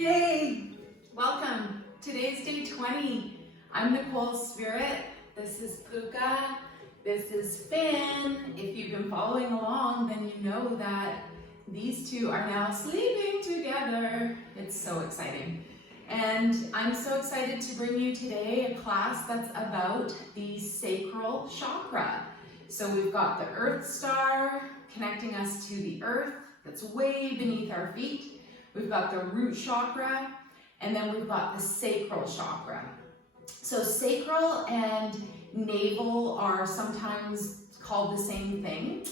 Yay! Welcome. Today's day 20. I'm Nicole Spirit. This is Puka. This is Finn. If you've been following along, then you know that these two are now sleeping together. It's so exciting. And I'm so excited to bring you today a class that's about the sacral chakra. So we've got the Earth Star connecting us to the earth that's way beneath our feet. We've got the root chakra, and then we've got the sacral chakra. So sacral and navel are sometimes called the same thing.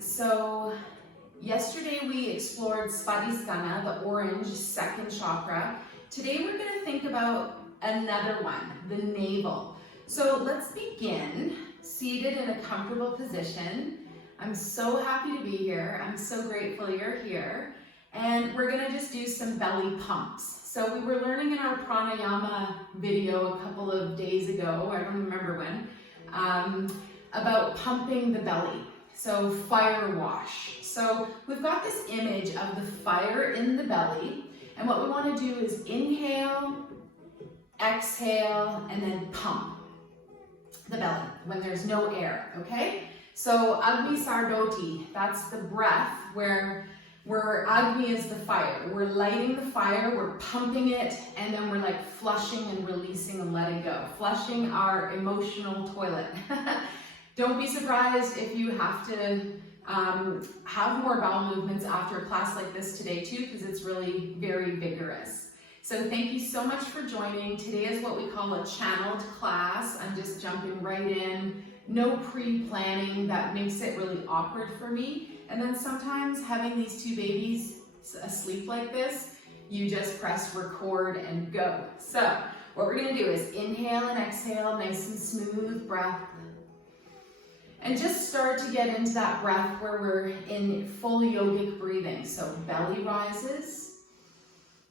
So yesterday we explored Svadhisthana, the orange second chakra. Today we're going to think about another one, the navel. So let's begin seated in a comfortable position. I'm so happy to be here. I'm so grateful you're here. And we're gonna just do some belly pumps. So we were learning in our pranayama video a couple of days ago, I don't remember when, about pumping the belly. So fire wash. So we've got this image of the fire in the belly. And what we wanna do is inhale, exhale, and then pump the belly when there's no air, okay? So Agni Sardoti, that's the breath where Agni is the fire. We're lighting the fire, we're pumping it, and then we're like flushing and releasing and letting go. Flushing our emotional toilet. Don't be surprised if you have to have more bowel movements after a class like this today too, because it's really very vigorous. So thank you so much for joining. Today is what we call a channeled class. I'm just jumping right in. No pre-planning, that makes it really awkward for me. And then sometimes having these two babies asleep like this, you just press record and go. So what we're gonna do is inhale and exhale, nice and smooth breath. And just start to get into that breath where we're in full yogic breathing. So belly rises,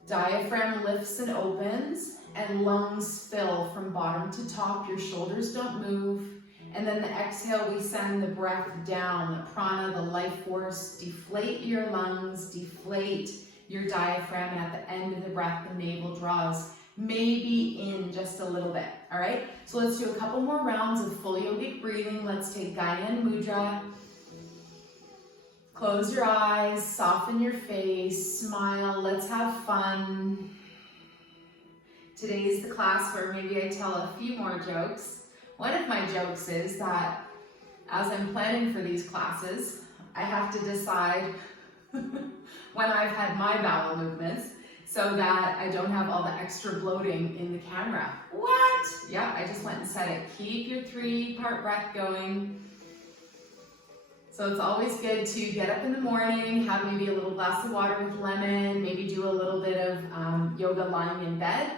diaphragm lifts and opens, and lungs fill from bottom to top. Your shoulders don't move. And then the exhale, we send the breath down, the prana, the life force, deflate your lungs, deflate your diaphragm, and at the end of the breath, the navel draws maybe in just a little bit, all right? So let's do a couple more rounds of full yogic breathing. Let's take Gyan Mudra. Close your eyes, soften your face, smile, let's have fun. Today's the class where maybe I tell a few more jokes. One of my jokes is that as I'm planning for these classes, I have to decide when I've had my bowel movements so that I don't have all the extra bloating in the camera. What? Yeah, I just went and said it. Keep your 3-part breath going. So it's always good to get up in the morning, have maybe a little glass of water with lemon, maybe do a little bit of yoga lying in bed.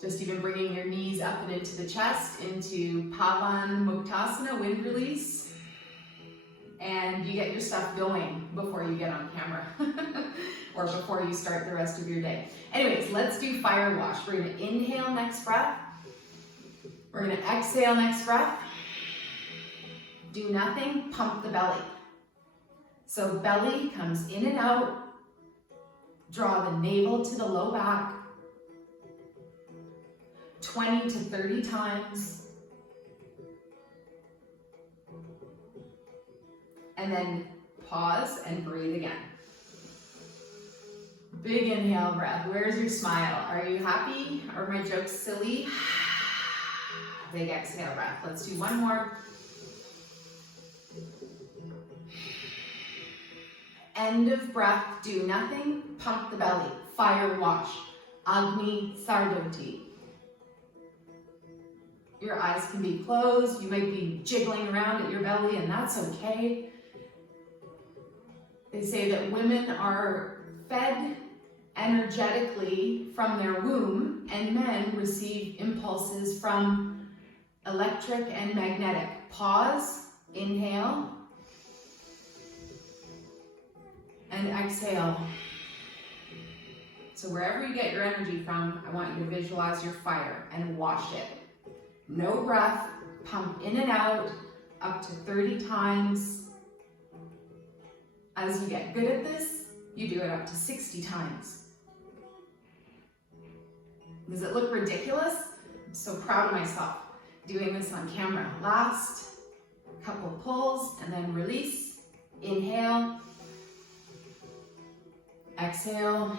Just even bringing your knees up and into the chest, into Pavan Muktasana, wind release. And you get your stuff going before you get on camera or before you start the rest of your day. Anyways, let's do fire wash. We're gonna inhale next breath. We're gonna exhale next breath. Do nothing, pump the belly. So belly comes in and out. Draw the navel to the low back. 20 to 30 times. And then pause and breathe again. Big inhale breath. Where's your smile? Are you happy? Are my jokes silly? Big exhale breath. Let's do one more. End of breath. Do nothing. Pump the belly. Fire wash. Agni Sardoti. Your eyes can be closed, you might be jiggling around at your belly, and that's okay. They say that women are fed energetically from their womb, and men receive impulses from electric and magnetic. Pause, inhale, and exhale. So wherever you get your energy from, I want you to visualize your fire and wash it. No breath, pump in and out, up to 30 times. As you get good at this, you do it up to 60 times. Does it look ridiculous? I'm so proud of myself doing this on camera. Last couple pulls and then release. Inhale. Exhale.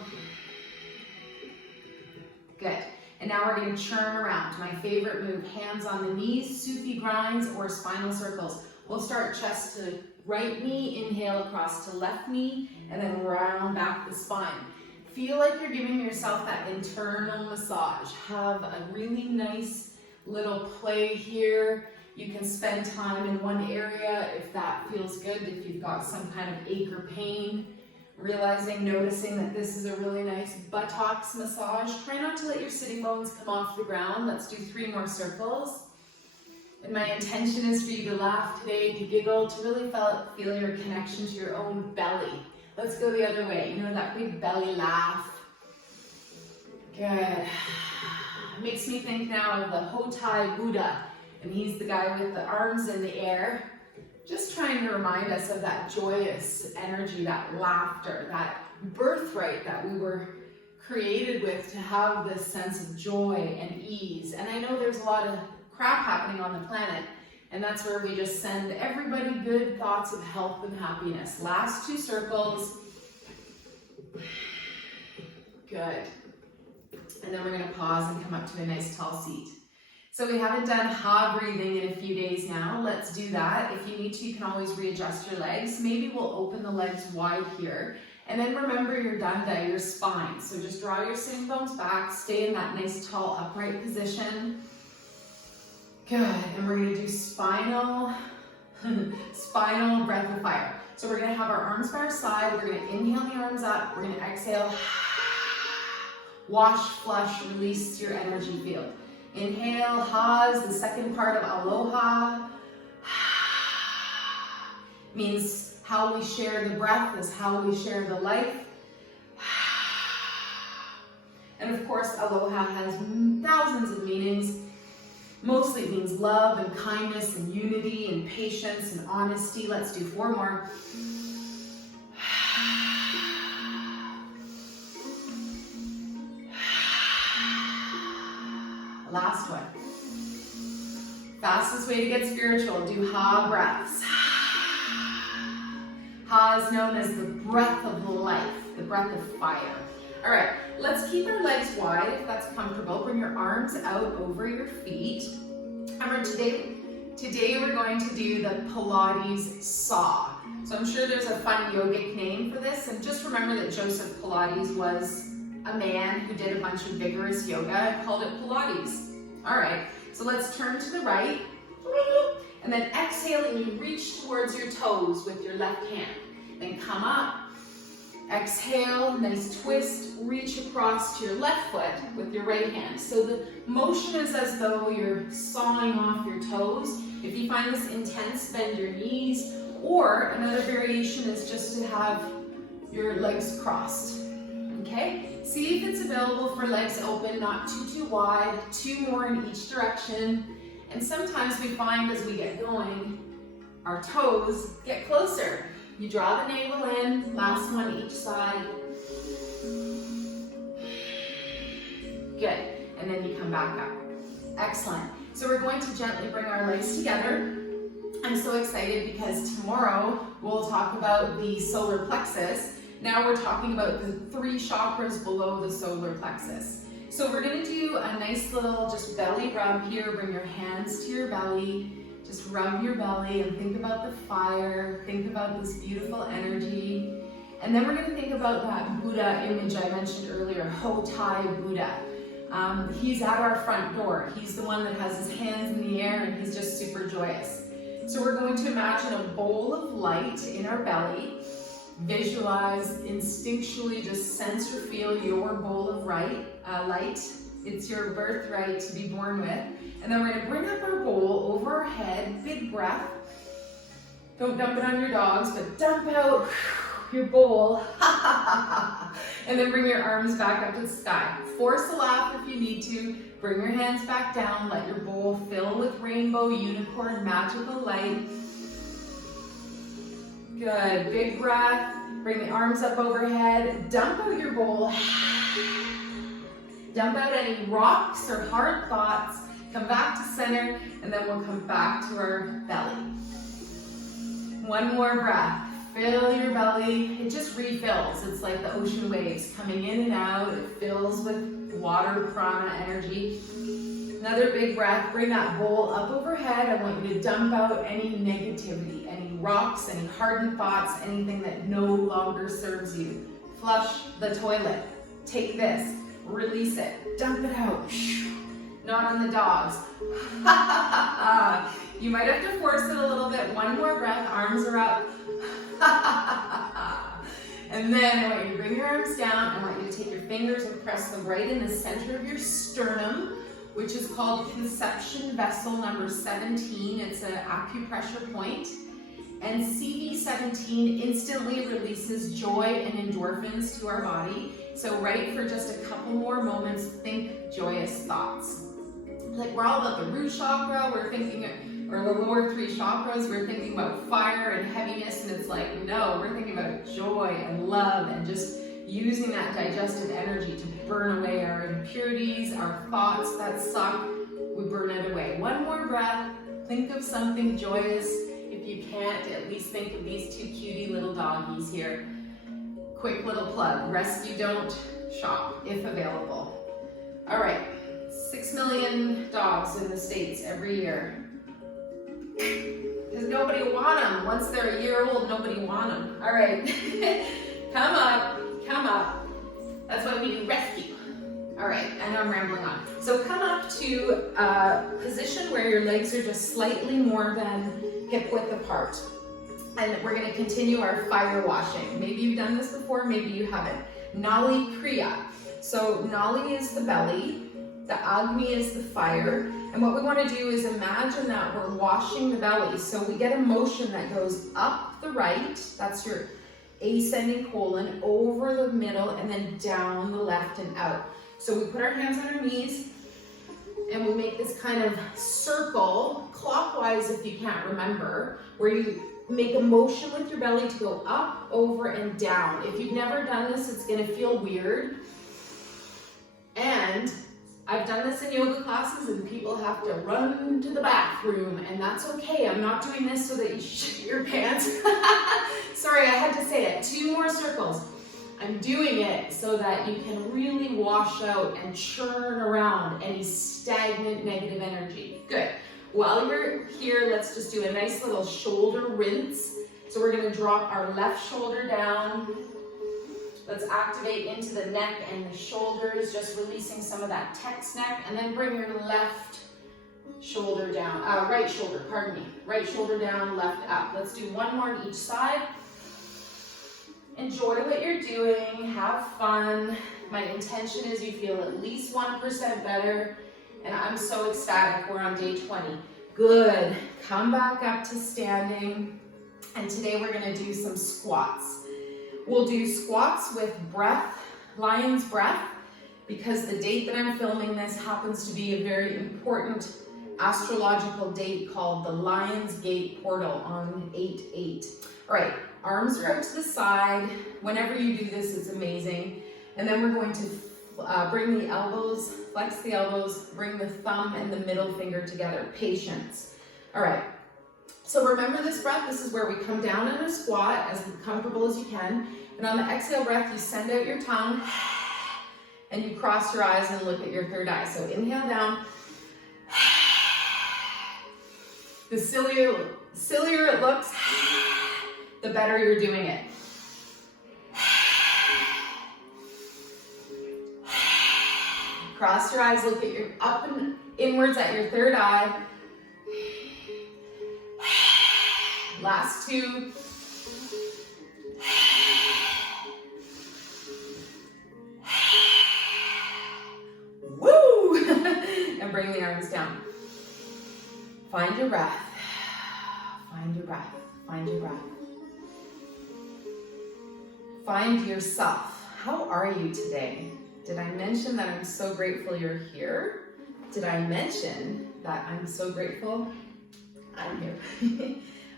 Good. And now we're going to churn around. My favorite move, hands on the knees, Sufi grinds or spinal circles. We'll start chest to right knee, inhale across to left knee, and then round back the spine. Feel like you're giving yourself that internal massage. Have a really nice little play here. You can spend time in one area if that feels good, if you've got some kind of ache or pain. Noticing that this is a really nice buttocks massage. Try not to let your sitting bones come off the ground. Let's do 3 more circles. And my intention is for you to laugh today, to giggle, to really feel your connection to your own belly. Let's go the other way. You know, that big belly laugh. Good. It makes me think now of the Hotai Buddha. And he's the guy with the arms in the air. Just trying to remind us of that joyous energy, that laughter, that birthright that we were created with, to have this sense of joy and ease. And I know there's a lot of crap happening on the planet, and that's where we just send everybody good thoughts of health and happiness. Last 2 circles. Good. And then we're going to pause and come up to a nice tall seat. So we haven't done ha breathing in a few days now. Let's do that. If you need to, you can always readjust your legs. Maybe we'll open the legs wide here. And then remember your danda, your spine. So just draw your sitting bones back. Stay in that nice tall upright position. Good. And we're going to do spinal breath of fire. So we're going to have our arms by our side. We're going to inhale the arms up. We're going to exhale. Wash, flush, release your energy field. Inhale, ha is the second part of aloha. Means how we share the breath is how we share the life. And of course, aloha has thousands of meanings. Mostly it means love and kindness and unity and patience and honesty. Let's do 4 more. Last one. Fastest way to get spiritual, do ha breaths. Ha is known as the breath of life, the breath of fire. All right, let's keep our legs wide if that's comfortable. Bring your arms out over your feet. Remember, today we're going to do the Pilates saw. So I'm sure there's a fun yogic name for this, and just remember that Joseph Pilates was a man who did a bunch of vigorous yoga and called it Pilates. All right, so let's turn to the right, and then exhale and you reach towards your toes with your left hand. Then come up, exhale, nice twist, reach across to your left foot with your right hand. So the motion is as though you're sawing off your toes. If you find this intense, bend your knees, or another variation is just to have your legs crossed. Okay, see if it's available for legs open, not too wide, 2 more in each direction. And sometimes we find as we get going, our toes get closer. You draw the navel in, last one each side. Good, and then you come back up. Excellent. So we're going to gently bring our legs together. I'm so excited because tomorrow we'll talk about the solar plexus. Now we're talking about the 3 chakras below the solar plexus. So we're going to do a nice little just belly rub here. Bring your hands to your belly. Just rub your belly and think about the fire. Think about this beautiful energy. And then we're going to think about that Buddha image I mentioned earlier, Hotai Buddha. He's at our front door. He's the one that has his hands in the air and he's just super joyous. So we're going to imagine a bowl of light in our belly. Visualize, instinctually just sense or feel your bowl of light. It's your birthright to be born with. And then we're going to bring up our bowl over our head, big breath. Don't dump it on your dogs, but dump out your bowl. And then bring your arms back up to the sky. Force a laugh if you need to. Bring your hands back down. Let your bowl fill with rainbow, unicorn, magical light. Good, big breath. Bring the arms up overhead. Dump out your bowl. Dump out any rocks or hard thoughts. Come back to center, and then we'll come back to our belly. One more breath. Fill your belly. It just refills. It's like the ocean waves coming in and out. It fills with water, prana, energy. Another big breath. Bring that bowl up overhead. I want you to dump out any negativity, any rocks, any hardened thoughts, anything that no longer serves you. Flush the toilet. Take this. Release it. Dump it out. Not on the dogs. You might have to force it a little bit. One more breath. Arms are up. And then I want you to bring your arms down. I want you to take your fingers and press them right in the center of your sternum, which is called conception vessel number 17. It's an acupressure point. And CV17 instantly releases joy and endorphins to our body. So right for just a couple more moments, think joyous thoughts. Like we're all about the root chakra, we're thinking, or the lower three chakras, we're thinking about fire and heaviness, and it's like, no, we're thinking about joy and love and just using that digestive energy to burn away our impurities, our thoughts that suck, we burn it away. One more breath, think of something joyous. If you can't, at least think of these two cutie little doggies here. Quick little plug, rescue don't shop if available. All right, 6 million dogs in the States every year. Because nobody want them. Once they're a year old, nobody want them. All right, come up, come up. That's why we do rescue. All right, I know I'm rambling on. So come up to a position where your legs are just slightly more than hip width apart. And we're gonna continue our fire washing. Maybe you've done this before, maybe you haven't. Nali Kriya. So Nali is the belly, the Agni is the fire. And what we wanna do is imagine that we're washing the belly. So we get a motion that goes up the right, that's your ascending colon, over the middle, and then down the left and out. So we put our hands on our knees, and we make this kind of circle, clockwise if you can't remember, where you make a motion with your belly to go up, over, and down. If you've never done this, it's gonna feel weird. And I've done this in yoga classes and people have to run to the bathroom, and that's okay. I'm not doing this so that you shit your pants. Sorry, I had to say it. 2 more circles. I'm doing it so that you can really wash out and churn around any stagnant negative energy. Good. While you're here, let's just do a nice little shoulder rinse. So we're gonna drop our left shoulder down. Let's activate into the neck and the shoulders, just releasing some of that tense neck, and then bring your left shoulder down, right shoulder, pardon me. Right shoulder down, left up. Let's do one more on each side. Enjoy what you're doing, have fun. My intention is you feel at least 1% better, and I'm so ecstatic. We're on day 20. Good. Come back up to standing, and today we're gonna do some squats. We'll do squats with breath, lion's breath, because the date that I'm filming this happens to be a very important astrological date called the Lion's Gate portal on 8/8. All right, arms are out to the side. Whenever you do this, it's amazing. And then we're going to bring the elbows, flex the elbows, bring the thumb and the middle finger together. Patience. All right. So remember this breath. This is where we come down in a squat as comfortable as you can. And on the exhale breath, you send out your tongue and you cross your eyes and look at your third eye. So inhale down. The sillier it looks, the better you're doing it. Cross your eyes, look at your up and inwards at your third eye. Last 2. Woo! And bring the arms down. Find your breath. Find your breath. Find your breath. Find yourself. How are you today? Did I mention that I'm so grateful you're here? Did I mention that I'm so grateful I'm here?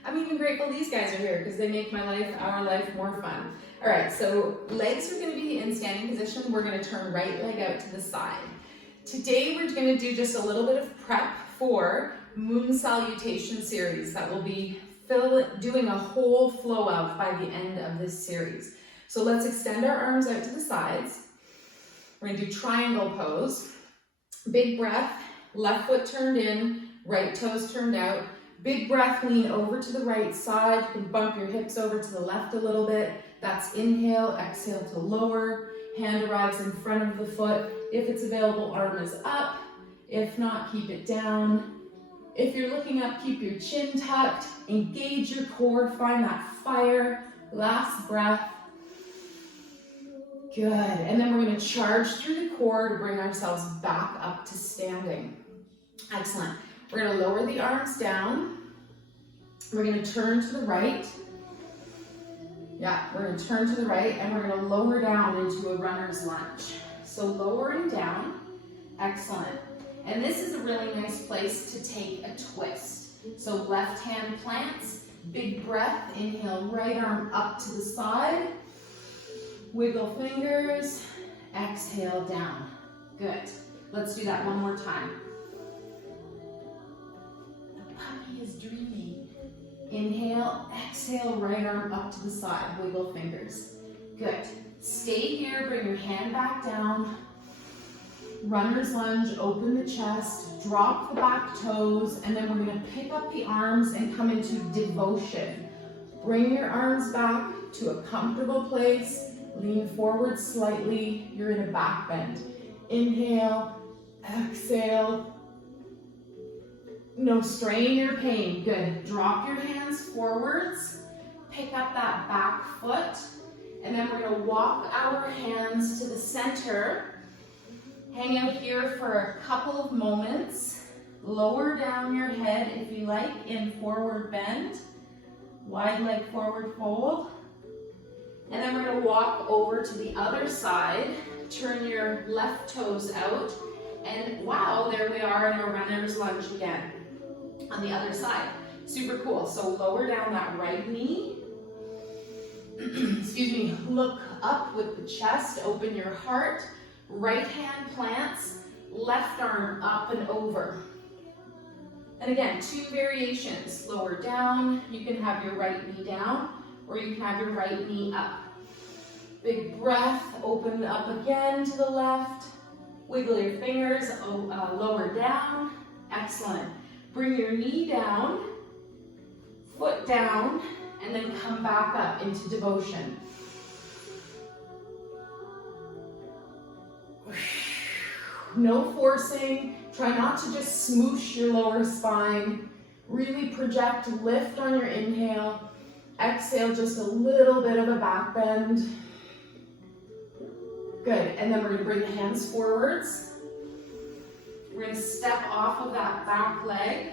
I'm even grateful these guys are here because they make my life, our life, more fun. All right, so legs are gonna be in standing position. We're gonna turn right leg out to the side. Today, we're gonna do just a little bit of prep for moon salutation series that we'll be doing a whole flow of by the end of this series. So let's extend our arms out to the sides. We're gonna do triangle pose. Big breath, left foot turned in, right toes turned out. Big breath, lean over to the right side. You can bump your hips over to the left a little bit. That's inhale, exhale to lower. Hand arrives in front of the foot. If it's available, arm is up. If not, keep it down. If you're looking up, keep your chin tucked. Engage your core, find that fire. Last breath. Good, and then we're gonna charge through the core to bring ourselves back up to standing. Excellent. We're gonna lower the arms down. We're gonna turn to the right. Yeah, we're gonna turn to the right and we're gonna lower down into a runner's lunge. So lowering down, excellent. And this is a really nice place to take a twist. So left hand plants, big breath, inhale, right arm up to the side. Wiggle fingers, exhale down. Good. Let's do that one more time. The puppy is dreaming. Inhale, exhale, right arm up to the side. Wiggle fingers. Good. Stay here, bring your hand back down. Runner's lunge, open the chest, drop the back toes, and then we're gonna pick up the arms and come into devotion. Bring your arms back to a comfortable place. Lean forward slightly, you're in a back bend. Inhale, exhale. No strain or pain, good. Drop your hands forwards, pick up that back foot, and then we're gonna walk our hands to the center. Hang out here for a couple of moments. Lower down your head if you like in forward bend. Wide leg forward fold. And then we're gonna walk over to the other side, turn your left toes out, and wow, there we are in our runner's lunge again on the other side. Super cool. So lower down that right knee. Excuse me, look up with the chest, open your heart. Right hand plants, left arm up and over. And again, two variations. Lower down, you can have your right knee down, or you can have your right knee up. Big breath, open up again to the left. Wiggle your fingers, lower down. Excellent. Bring your knee down, foot down, and then come back up into devotion. No forcing. Try not to just smoosh your lower spine. Really project, lift on your inhale. Exhale, just a little bit of a back bend. Good, and then we're gonna bring the hands forwards. We're gonna step off of that back leg.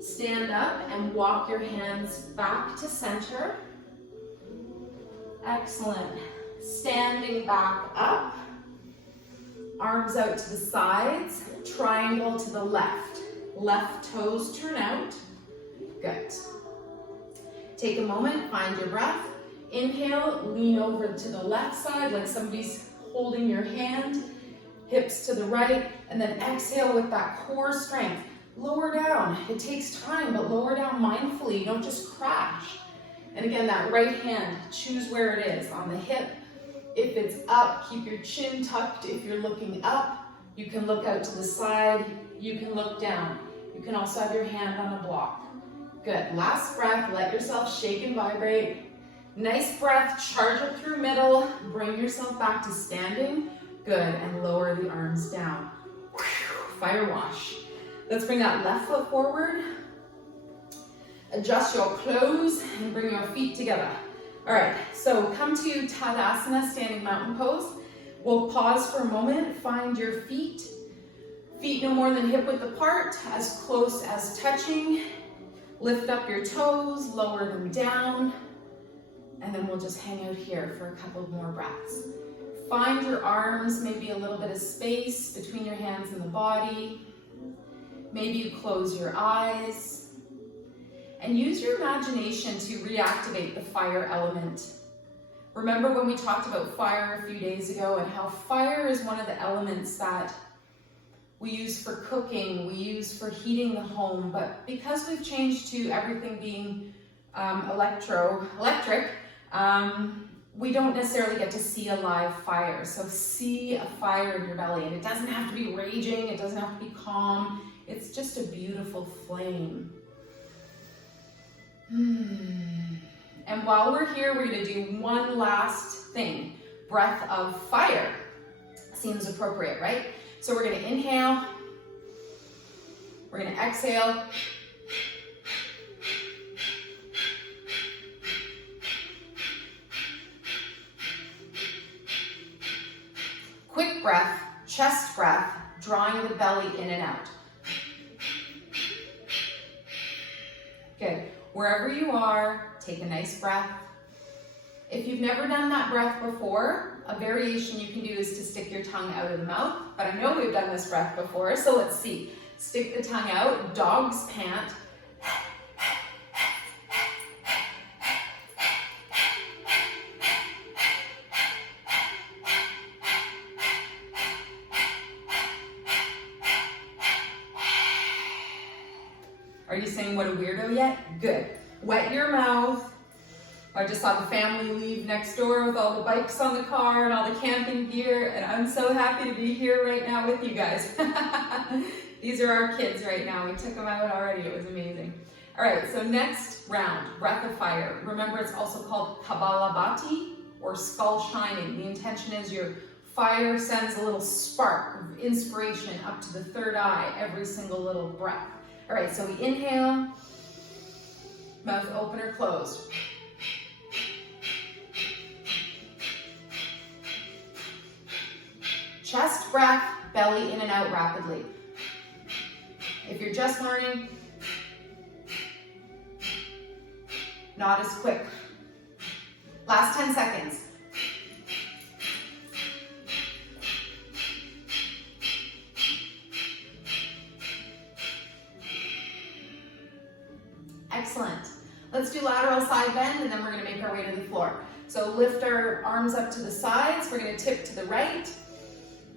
Stand up and walk your hands back to center. Excellent. Standing back up. Arms out to the sides. Triangle to the left. Left toes turn out. Good. Take a moment, find your breath. Inhale, lean over to the left side like somebody's holding your hand. Hips to the right, and then exhale with that core strength. Lower down. It takes time, but lower down mindfully. Don't just crash. And again, that right hand, choose where it is, on the hip. If it's up, keep your chin tucked. If you're looking up, you can look out to the side. You can look down. You can also have your hand on a block. Good. Last breath. Let yourself shake and vibrate. Nice breath. Charge up through middle. Bring yourself back to standing. Good. And lower the arms down. Fire wash. Let's bring that left foot forward. Adjust your clothes and bring your feet together. All right, so come to Tadasana, standing mountain pose. We'll pause for a moment, find your feet. Feet no more than hip width apart, as close as touching. Lift up your toes, lower them down, and then we'll just hang out here for a couple more breaths. Find your arms, maybe a little bit of space between your hands and the body. Maybe you close your eyes. And use your imagination to reactivate the fire element. Remember when we talked about fire a few days ago and how fire is one of the elements that we use for cooking, we use for heating the home, but because we've changed to everything being electric, we don't necessarily get to see a live fire. So see a fire in your belly, and it doesn't have to be raging, it doesn't have to be calm, it's just a beautiful flame. And while we're here, we're gonna do one last thing, breath of fire. Seems appropriate, right? So we're gonna inhale, we're gonna exhale, quick breath, chest breath, drawing the belly in and out. Good. Wherever you are, take a nice breath. If you've never done that breath before, a variation you can do is to stick your tongue out of the mouth, but I know we've done this breath before, so let's see. Stick the tongue out, dog's pant. Are you saying what a weirdo yet? Good. Wet your mouth. I just saw the family leave next door with all the bikes on the car and all the camping gear, and I'm so happy to be here right now with you guys. These are our kids right now. We took them out already. It was amazing. All right, so next round, breath of fire. Remember, it's also called Kabalabati or skull shining. The intention is your fire sends a little spark of inspiration up to the third eye every single little breath. All right, so we inhale, mouth open or closed. Chest breath, belly in and out rapidly. If you're just learning, not as quick. Last 10 seconds. Excellent. Let's do lateral side bend, and then we're going to make our way to the floor. So lift our arms up to the sides. We're going to tip to the right.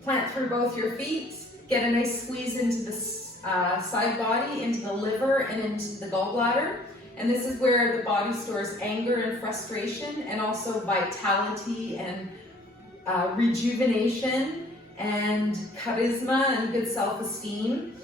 Plant through both your feet. Get a nice squeeze into the side body, into the liver, and into the gallbladder. And this is where the body stores anger and frustration, and also vitality and rejuvenation and charisma and good self-esteem.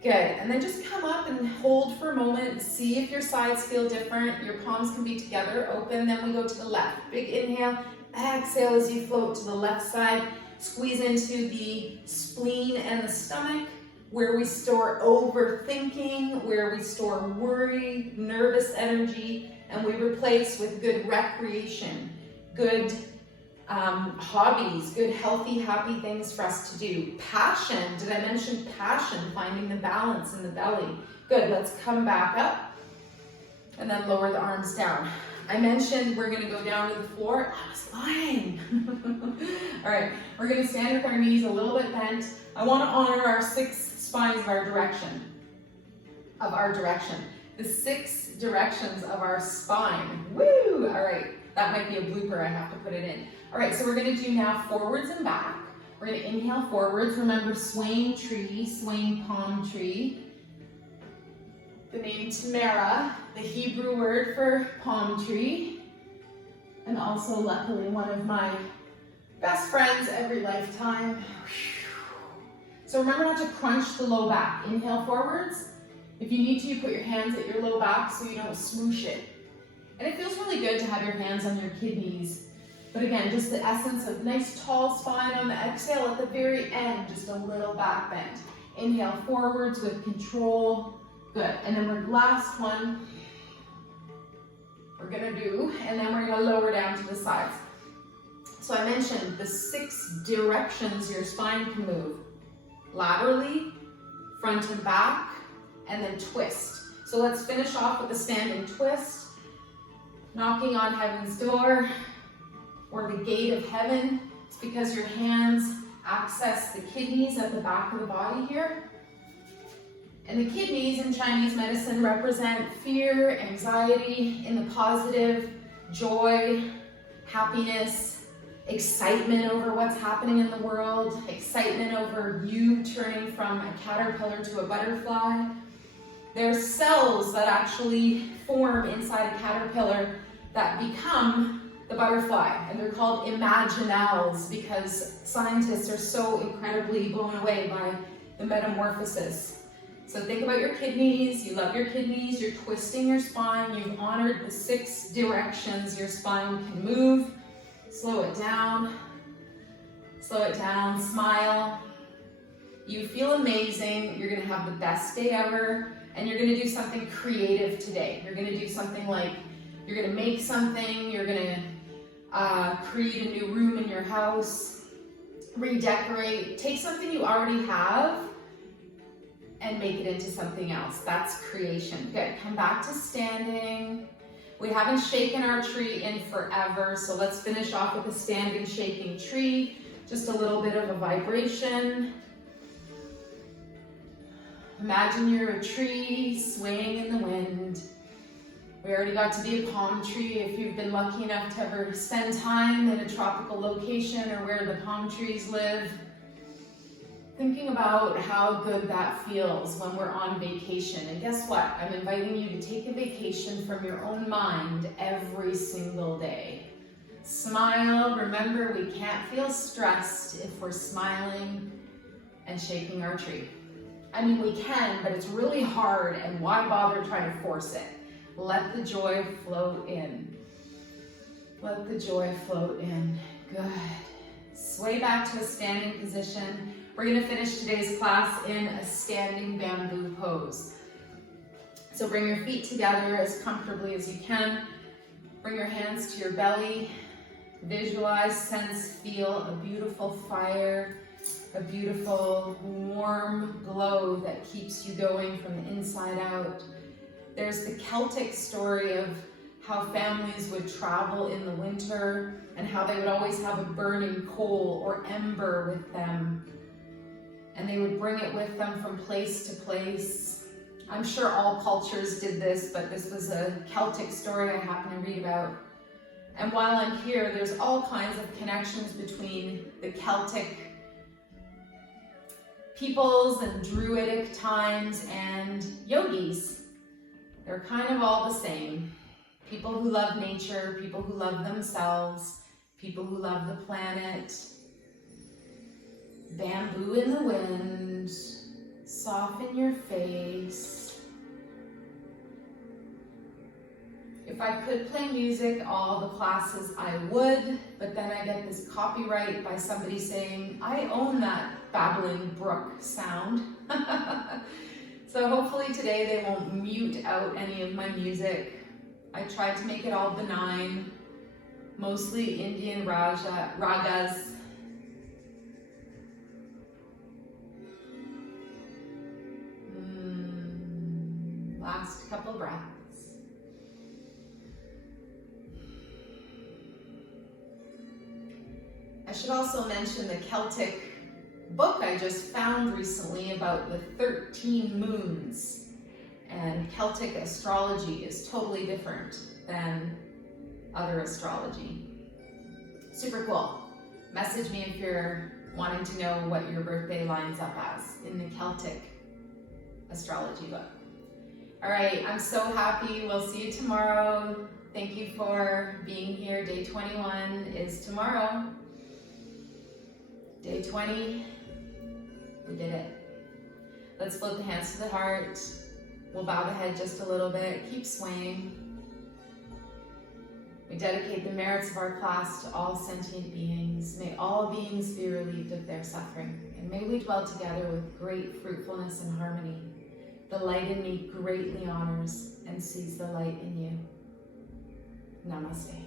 Good, and then just come up and hold for a moment. See if your sides feel different. Your palms can be together, open. Then we go to the left. Big inhale, exhale as you float to the left side. Squeeze into the spleen and the stomach, where we store overthinking, where we store worry, nervous energy, and we replace with good recreation, good hobbies, good, healthy, happy things for us to do. Passion, did I mention passion? Finding the balance in the belly. Good, let's come back up and then lower the arms down. I mentioned we're gonna go down to the floor. I was lying. All right, we're gonna stand with our knees a little bit bent. I wanna honor our 6 spines of our direction. The 6 directions of our spine. Woo! All right, that might be a blooper, I have to put it in. All right, so we're gonna do now forwards and back. We're gonna inhale forwards. Remember, swaying tree, swaying palm tree. The name Tamara, the Hebrew word for palm tree. And also, luckily, one of my best friends every lifetime. So remember not to crunch the low back. Inhale forwards. If you need to, you put your hands at your low back so you don't smoosh it. And it feels really good to have your hands on your kidneys. But again, just the essence of nice tall spine on the exhale. At the very end, just a little back bend. Inhale forwards with control. Good, and then our last one we're gonna do, and then we're gonna lower down to the sides. So I mentioned the 6 directions your spine can move. Laterally, front and back, and then twist. So let's finish off with a standing twist. Knocking on heaven's door, or the gate of heaven. It's because your hands access the kidneys at the back of the body here. And the kidneys in Chinese medicine represent fear, anxiety, in the positive, joy, happiness, excitement over what's happening in the world, excitement over you turning from a caterpillar to a butterfly. There's cells that actually form inside a caterpillar that become the butterfly, and they're called imaginals because scientists are so incredibly blown away by the metamorphosis. So think about your kidneys. You love your kidneys. You're twisting your spine. You've honored the 6 directions your spine can move. Slow it down. Slow it down. Smile. You feel amazing. You're going to have the best day ever. And you're going to do something creative today. You're going to do something like, you're going to make something. You're going to create a new room in your house. Redecorate. Take something you already have and make it into something else. That's creation. Good. Come back to standing. We haven't shaken our tree in forever, so let's finish off with a standing shaking tree. Just a little bit of a vibration. Imagine you're a tree swaying in the wind. We already got to be a palm tree. If you've been lucky enough to ever spend time in a tropical location or where the palm trees live, thinking about how good that feels when we're on vacation. And guess what? I'm inviting you to take a vacation from your own mind every single day. Smile. Remember, we can't feel stressed if we're smiling and shaking our tree. I mean, we can, but it's really hard, and why bother trying to force it? Let the joy float in. Let the joy float in. Good. Sway back to a standing position. We're going to finish today's class in a standing bamboo pose. So bring your feet together as comfortably as you can. Bring your hands to your belly. Visualize, sense, feel a beautiful fire, a beautiful warm glow that keeps you going from the inside out. There's the Celtic story of how families would travel in the winter and how they would always have a burning coal or ember with them. And they would bring it with them from place to place. I'm sure all cultures did this, but this was a Celtic story I happen to read about. And while I'm here, there's all kinds of connections between the Celtic peoples and Druidic times and yogis. They're kind of all the same. People who love nature, people who love themselves, people who love the planet. Bamboo in the wind, soften your face. If I could play music all the classes, I would, but then I get this copyright by somebody saying, I own that babbling brook sound. So hopefully today they won't mute out any of my music. I tried to make it all benign, mostly Indian ragas. Last couple breaths. I should also mention the Celtic book I just found recently about the 13 moons. And Celtic astrology is totally different than other astrology. Super cool. Message me if you're wanting to know what your birthday lines up as in the Celtic astrology book. All right, I'm so happy. We'll see you tomorrow. Thank you for being here. Day 21 is tomorrow. Day 20, we did it. Let's float the hands to the heart. We'll bow the head just a little bit. Keep swaying. We dedicate the merits of our class to all sentient beings. May all beings be relieved of their suffering. And may we dwell together with great fruitfulness and harmony. The light in me greatly honors and sees the light in you. Namaste.